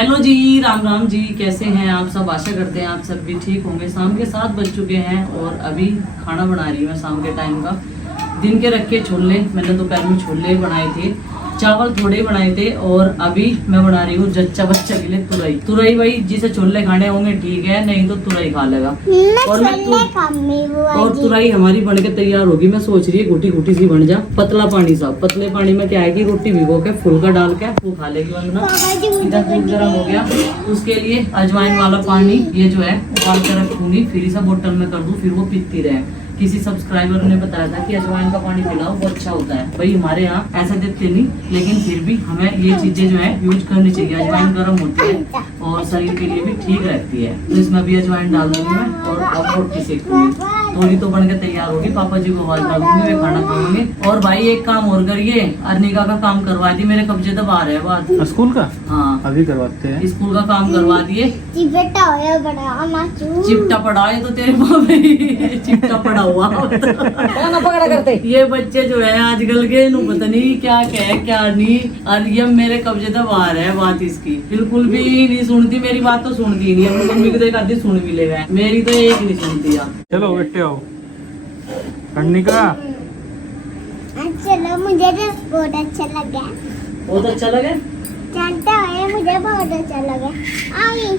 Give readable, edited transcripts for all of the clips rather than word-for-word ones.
Hello जी, राम राम जी, कैसे हैं आप सब। आशा करते हैं आप सब भी ठीक होंगे। शाम के 7 बज चुके हैं और अभी खाना बना रही हूँ मैं शाम के टाइम का। दिन के रखे छोले, मैंने दोपहर में छोले बनाए थे, चावल थोड़े बनाए थे और अभी मैं बना रही हूँ जच्चा बच्चा के लिए तुरई। तुरई भाई जिसे छोले खाने होंगे ठीक है, नहीं तो तुरई खा लेगा। और तुरई हमारी बन के तैयार होगी। मैं सोच रही है घुटी घुटी सी बन जा, पतला पानी सा। पतले पानी में क्या है कि रोटी भिगो के फुल्का डाल के वो खा लेगी वरना। इधर दूध गर्म हो गया, उसके लिए अजवाइन वाला पानी ये जो है उबाल के रखूंगी, फिर इसे बोतल में कर दूं, फिर वो पीती रहे। किसी सब्सक्राइबर ने बताया था कि अजवाइन का पानी पिलाओ, वो अच्छा होता है। भाई हमारे यहाँ ऐसा देते नहीं, लेकिन फिर भी हमें ये चीजें जो है यूज करनी चाहिए। अजवाइन गर्म होती है और शरीर के लिए भी ठीक रहती है। तो इसमें भी अजवाइन डाल दूंगी मैं और अब रोटी सेकूंगी। थोड़ी तो बन के तैयार होगी, पापा जी को आवाज डालूंगी, वे खाना खाएंगे। और भाई एक काम और करिए, अर्निका का काम करवा दी, मेरे कब्जे तो बाहर है बात। स्कूल का? हाँ अभी करवाते हैं। स्कूल का काम करवा दिए। चिपटा पड़ा है तो तेरे माँ चिपटा पड़ा हुआ पकड़ा करते। ये बच्चे जो है आजकल के नु पता नहीं क्या कहे क्या नहीं। और ये मेरे कब्जे तो बाहर है बात इसकी, बिल्कुल भी नहीं सुनती मेरी बात, तो सुनती नहीं। अपनी मम्मी को देख आती सुन भी ले, मेरी तो एक नहीं सुनती यार। चलो बैठे आओ। अर्निका चलो, मुझे तो बहुत अच्छा लगा। बहुत अच्छा लगे, जानता है मुझे बहुत अच्छा लगा। आई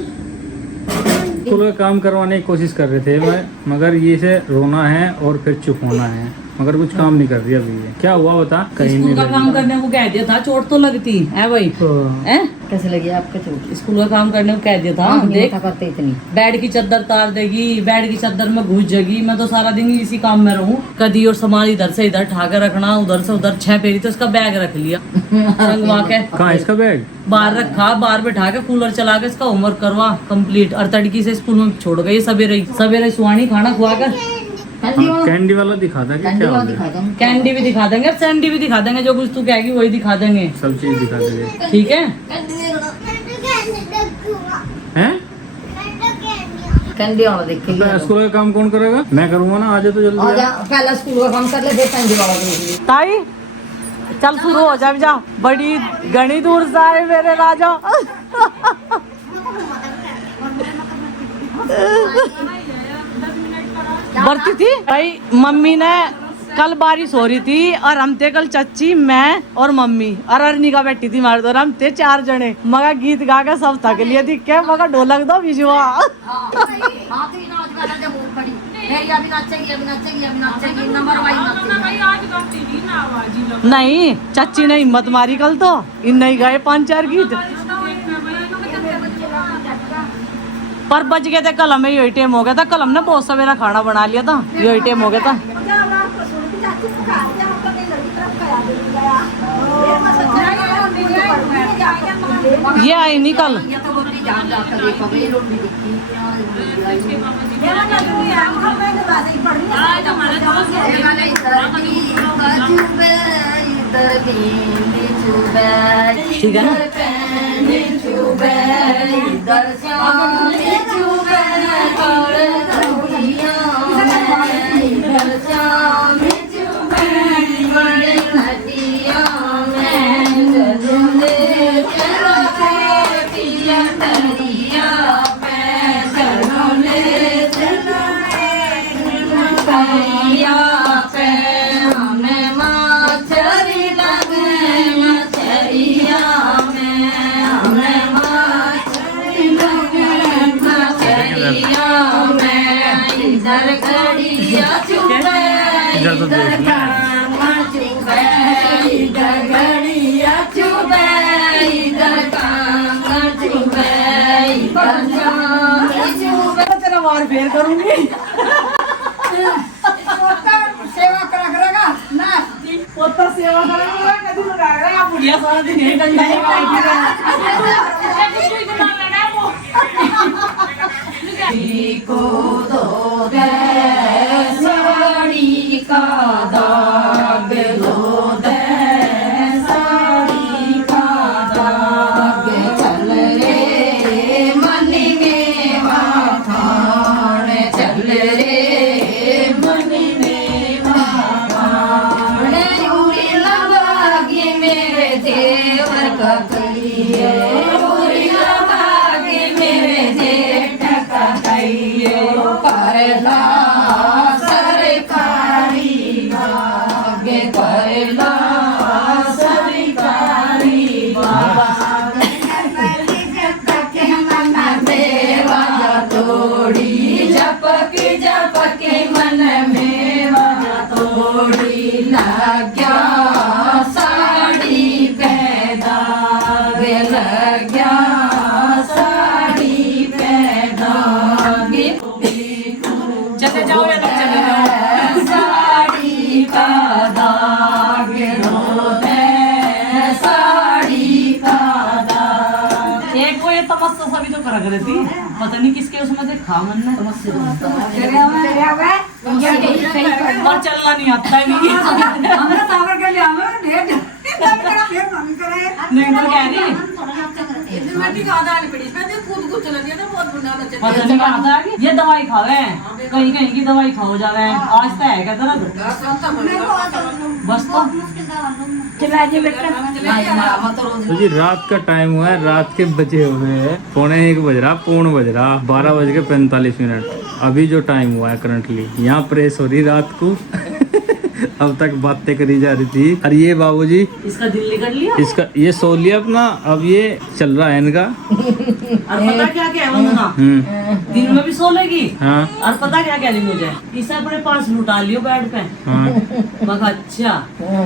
स्कूल का काम करवाने की कोशिश कर रहे थे मैं, मगर ये से रोना है और फिर चुप होना है, मगर कुछ काम नहीं कर रही अभी। ये क्या हुआ बता? कहीं स्कूल नहीं का काम करने को कह दिया था, चोट तो लगती है भाई। हैं? कैसे लगी आपके चोट? स्कूल का काम करने को कह दिया था। देख करते इतनी बेड की चादर तार देगी, बेड की चादर में घुस जाएगी। मैं तो सारा दिन इसी काम में रहूं। कदी और सामान इधर से इधर ठाके रखना, उधर से उधर 6 फेरी तो इसका बैग रख लिया संगवा के। कहाँ इसका बैग? बाहर रखा, बाहर बैठा के कूलर चला के इसका होमवर्क करवा कंप्लीट। और तड़की से स्कूल में छोड़ गई सवेरे सुहानी खाना खुआ कर। कैंडी वाला दिखा था क्या? कैंडी भी दिखा देंगे, सैंडी भी दिखा देंगे, जो कुछ तू कहेगी वही दिखा देंगे, सब चीज दिखा देंगे। ठीक है? हैं? कैंडी वाला देख के स्कूल का काम कौन करेगा? मैं करूँगा ना, आज तो जल्दी आ। पहला स्कूल का काम कर ले, फिर कैंडी वाला देख। ताई चल शुरू हो जा, बड़ी घनी दूर से आए मेरे राजा। बढ़ती थी भाई। मम्मी ने कल बारिश हो रही थी और हम थे कल चच्ची, मैं और मम्मी और अर्निका बैठी थी हमारे दो। हम थे 4 जने, मगर गीत गा के सब थक लिए थी क्या, मगर ढोलक दो बिजुआ। नहीं चाची ने हिम्मत मारी कल तो, इन नहीं गए 5-4 गीत, पर बच गए थे। कल हमें यही टाइम हो गया था, कल हमने बहुत सवेरा खाना बना लिया था, यही टाइम हो गया था। ये आई नहीं कल। ठीक है ना? इधर तो देख ले। तेरा वार फेर करूंगी। सेवा करेगा ना, पोता सेवा करेगा, कभी लगा रहा बुढ़िया सारा दिन यही डंडा को दो दे साड़ी का दाग, दो दे साड़ी का दाग, चल रे मन में वाखान, चल रे मन में वाखान, उड़ी लगी मेरे देवर का कलिए, उड़ी लगा ये तमस्सा सा भी तो करा करे थी, पता नहीं किसके उसमें से खा मन ने तेरे हुए और चलना नहीं आता है नहीं। हमने सागर के लिए हमें ढेर फिर मम्मी करे नहीं तो कह रही इतनी ज्यादा नहीं पड़ी इसमें कूद कूद चला दिया ना बहुत बुरा बच्चा पता नहीं आता है ये दवाई खावे, कहीं कहीं की दवाई खाओ जावे, आज तो है क्या दर्द बस तो चला जी बेटा मत रोज तो जी रात का टाइम हुआ है, रात के बजे हुए हैं 12:45 बज रहा, पौन बज रहा, 12:45। अभी जो टाइम हुआ है करंटली यहाँ प्रेस हो रही रात को अब तक बातें करी जा रही थी। और ये बाबूजी इसका दिल निकल लिया, इसका ये सो लिया अपना, अब ये चल रहा है इनका। और पता क्या क्या है वंदना, दिन में भी सो लेगी। हाँ और पता क्या कह रही मुझे, इसे अपने पास लुटा लियो बेड पे। हाँ मैं कहा, अच्छा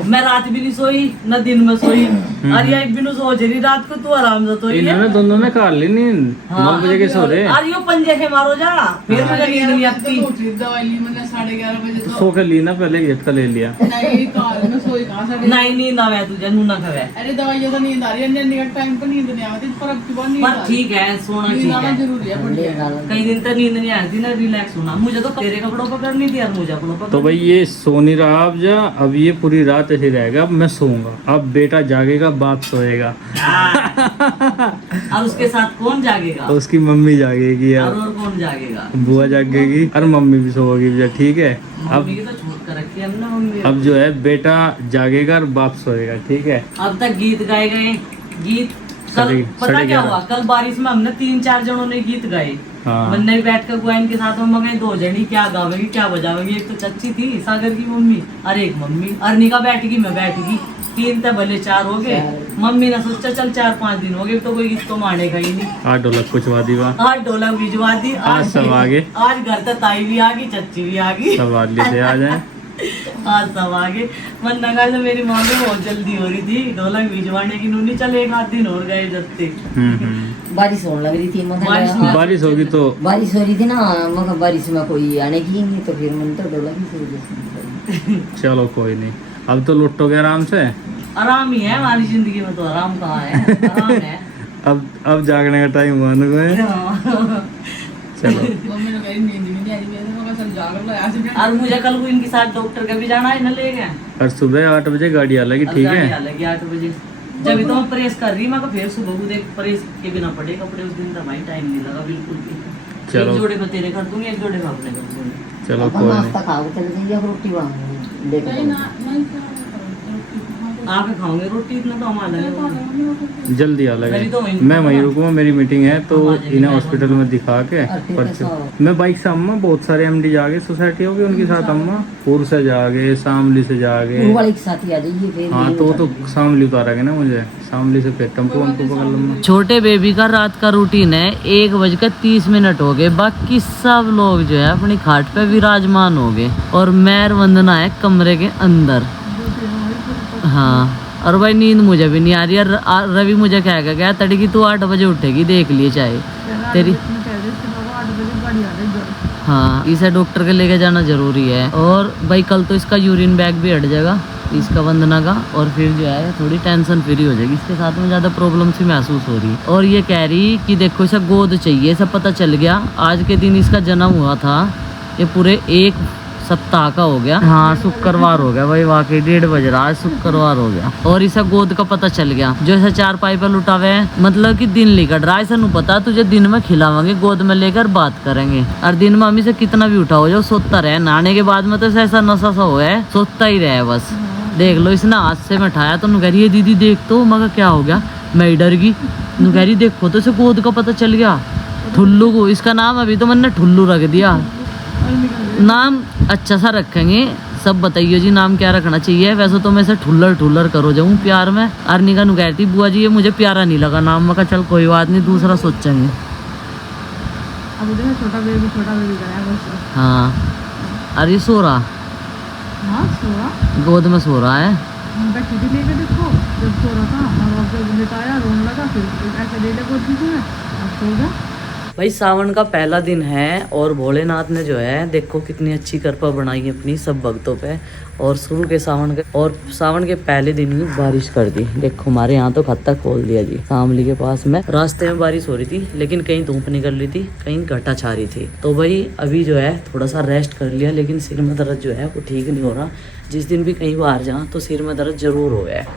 मैं रात भी नहीं सोई न दिन में सोई, और ये एक भी नहीं सो रही रात को, तू आराम से सोई है। इन्होंने दोनों ने खा ली नींद, 9 बजे के सो रहे। और यो पंजे के मारो जा, फिर मुझे नींद नहीं आती। दवाई ली मैंने 11:30 बजे सो के ली ना, पहले झटका ले लिया। नहीं कहा मैं सोई कहाँ साढ़े नहीं नींद आवे तुझे, नू ना खवे। अरे दवाइयों तो नींद आ रही है, अन्य टाइम पर नींद नहीं आती, पर अब की बात नींद आ पर रही ठीक है, सोना नींद ठीक आना है। जरूरी है बढ़िया। कई दिन तक नींद नहीं आती ना, रिलैक्स होना। मुझे तो तेरे कपड़ों पर करनी थी और मुझे कपड़ों पर तो भाई ये सो नहीं रहा अब जा, अब ये पूरी रात ऐसे रहेगा। अब मैं सोऊंगा, अब बेटा जागेगा, बाप सोएगा, और उसके साथ कौन जागेगा, उसकी मम्मी जागेगी और अब, कौन जागेगा। बुआ जागेगी और मम्मी भी सोएगी भैया, ठीक है। अब मम्मी की तो छूट कर रखी है हमने मम्मी। अब जो है बेटा जागेगा और बाप सोएगा, ठीक है। अब तक गीत गाए गए, गीत कल साढ़े पता क्या 11:30 हुआ, कल बारिश में हमने 3-4 जनों ने गीत गाए। हाँ। मैंने भी बैठ कर गुआइन के साथ में मगे 2 जनी क्या गावेगी क्या बजावेगी। एक तो चच्ची थी सागर की मम्मी, और एक मम्मी। अर्निका बैठगी, मैं बैठगी, 3 तो भले 4 हो गए। मम्मी ने सोचा चल 4-5 दिन हो गए तो कोई गीत तो मानेगा ही नहीं। 8 ढोलक कुचवा दीवा, आज ढोलक भिजवा दी, आज सब आगे, आज घर तक ताई भी आ गई, चच्ची भी आ गई, सब आदमी से आ जाए। आज सब आगे। मन लगा तो मेरी मम्मी बहुत जल्दी हो रही थी ढोलक भिजवाने की, नूनी चल 1-8 दिन और गए जत्ते। बारिश होने लग रही थी बारिश में- बारिश होगी तो बारिश हो रही थी ना, मगर बारिश में कोई आने की ही नहीं, तो फिर मन तो डोला की चलो कोई नहीं, अब तो लुटोगे आराम से। आराम ही है हमारी जिंदगी में, तो आराम कहाँ है, आराम है। अब जागने का टाइम हुआ ना कोई। चलो मम्मी ने कही नींद नहीं आ रही, मैंने कहा चल जाग लो आज भी। और मुझे कल को इनके साथ डॉक्टर का भी जाना है ना, ले गए। और सुबह 8 बजे गाड़ी आ लगी, ठीक है। लगी 8 बजे, जब तो मैं प्रेस कर रही, मैं कहा फिर सुबह को देख प्रेस के बिना पड़े कपड़े। उस दिन तो भाई टाइम नहीं लगा बिल्कुल भी। चलो। एक जोड़े में तेरे कर दूंगी, एक जोड़े में अपने कर दूंगी। चलो कोई नहीं, नाश्ता खाओ, चले जाइए रोटी वहाँ लेकर नहीं ना नहीं आप ही खाओगे रोटी, इतना तो हम आ जाएंगे। जल्दी आ मेरी लगे। तो वहीं- मैं वहीं रुकूंगा, मेरी मीटिंग है तो हम आ जाएंगे, इन्हें मैं हॉस्पिटल में दिखा के और फिर पर्चे। कैसा हो? मैं बाइक से अम्मा, बहुत सारे एमडी जागे सोसाइटी होगी उनके साथ अम्मा, पूर से जागे, शामली से जागे। पूर्व वाले के साथ ही आ जाइए फिर। हाँ तो शामली उतारेंगे ना मुझे, शामली से फिर टेम्पो वम्पो पकड़ लूंगा। छोटे बेबी का रात का रूटीन है, 1:30 हो गए। बाकी सब लोग जो है अपनी खाट पे विराजमान हो गए, और मैर वंदना है कमरे के अंदर। हाँ, और भाई नींद मुझे भी नहीं आ रही है। रवि मुझे कह के गया तड़ी की तू 8 बजे उठेगी, देख लिए चाहे तेरी। हाँ, इसे डॉक्टर के लेके जाना जरूरी है। और भाई कल तो इसका यूरिन बैग भी हट जाएगा, इसका वंदना का, और फिर जो है थोड़ी टेंशन फ्री हो जाएगी। इसके साथ में ज़्यादा प्रॉब्लम सी महसूस हो रही है। और ये कह रही कि देखो इसे गोद चाहिए, सब पता चल गया। आज के दिन इसका जन्म हुआ था, ये पूरे 1 सप्ताह का हो गया। हाँ, शुक्रवार हो गया भाई, वाकई 1:30 बज रहा है, शुक्रवार हो गया। और इसे गोद का पता चल गया, जो इसे 4 पाई पे लुटावे हैं, मतलब कि दिन लिकट रहा है। इसे नहीं पता तुझे दिन में खिलावांगे, गोद में लेकर बात करेंगे। और दिन में हम इसे कितना भी उठाओ जो सोता रहे, नहाने के बाद में तो ऐसा नशा सा हो है, सोता ही रहे बस। देख लो, इसने हाथ से में उठाया तो कह रही है दीदी देख तो, मगर क्या हो गया, मैं डर गई। कह रही देखो तो इसे गोद का पता चल गया। ठुल्लू को, इसका नाम अभी तो मैंने ठुल्लू रख दिया। नाम अच्छा सा रखेंगे, सब बताइए जी नाम क्या रखना चाहिए। वैसे तो मैं इसे ठुल्लर करो जाऊँ प्यार में। अर्निका नु कहती बुआ जी ये मुझे प्यारा नहीं लगा नाम। मैं कहा चल कोई बात नहीं, दूसरा सोचेंगे। अब उधर छोटा बेबी कराया बस। हाँ, अरे सो रहा, हाँ सोरा गोद में सो रहा है। बैठी थी लेके, देखो जब सो रहा था और अब जब लेटाया रोने लगा, फिर ऐसे ले ले गोद में, अब सो गया। भाई सावन का पहला दिन है और भोलेनाथ ने जो है देखो कितनी अच्छी कृपा बनाई है अपनी सब भक्तों पे। और सावन के पहले दिन ही बारिश कर दी। देखो हमारे यहाँ तो खत्ता खोल दिया जी। शामली के पास में रास्ते में बारिश हो रही थी, लेकिन कहीं धूप निकल रही थी, कहीं घटा छा रही थी। तो भाई अभी जो है थोड़ा सा रेस्ट कर लिया, लेकिन सिर में दर्द जो है वो ठीक नहीं हो रहा। जिस दिन भी कहीं बाहर जाऊँ तो सिर में दर्द जरूर हो गया है।